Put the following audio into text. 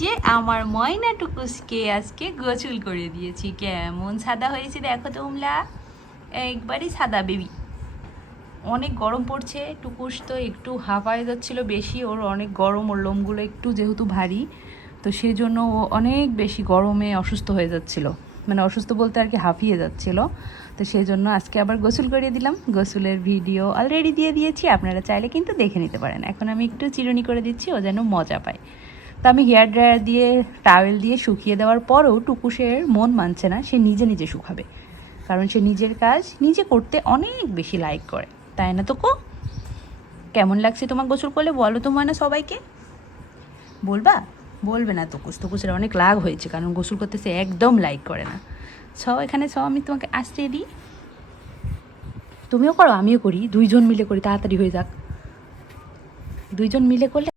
যে আমার ময়না টুকুসকে আজকে গোসল করে দিয়েছি। কেমন সাদা হয়েছে দেখো তোমরা, একবারই সাদা বেবি। অনেক গরম পড়ছে, টুকুস তো একটু হাঁপায়ে যাচ্ছিলো বেশি, ওর অনেক গরম, ওর লোমগুলো একটু যেহেতু ভারী, তো সেই জন্য ও অনেক বেশি গরমে অসুস্থ হয়ে যাচ্ছিলো, মানে অসুস্থ বলতে আর কি হাঁপিয়ে যাচ্ছিলো। তো সেই জন্য আজকে আবার গোসল করিয়ে দিলাম। গোসলের ভিডিও অলরেডি দিয়ে দিয়েছি, আপনারা চাইলে কিন্তু দেখে নিতে পারেন। এখন আমি একটু চিরুনি করে দিচ্ছি, ও যেন মজা পায়। তো আমি হেয়ার ড্রায়ার দিয়ে টাওয়েল দিয়ে শুকিয়ে দেওয়ার পরেও টুকুসের মন মানছে না, সে নিজে নিজে শুকাবে, কারণ সে নিজের কাজ নিজে করতে অনেক বেশি লাইক করে, তাই না? তো কেমন লাগছে তোমার গোসল করলে বলো তো ময়না সবাইকে, বলবা? বলবে না টুকুসের অনেক রাগ হয়েছে, কারণ গোসল করতে সে একদম লাইক করে না। এখানে আমি তোমাকে আসতে দিই, তুমিও করো আমিও করি, দুইজন মিলে করি, তাড়াতাড়ি হয়ে যাক। দুইজন মিলে করলে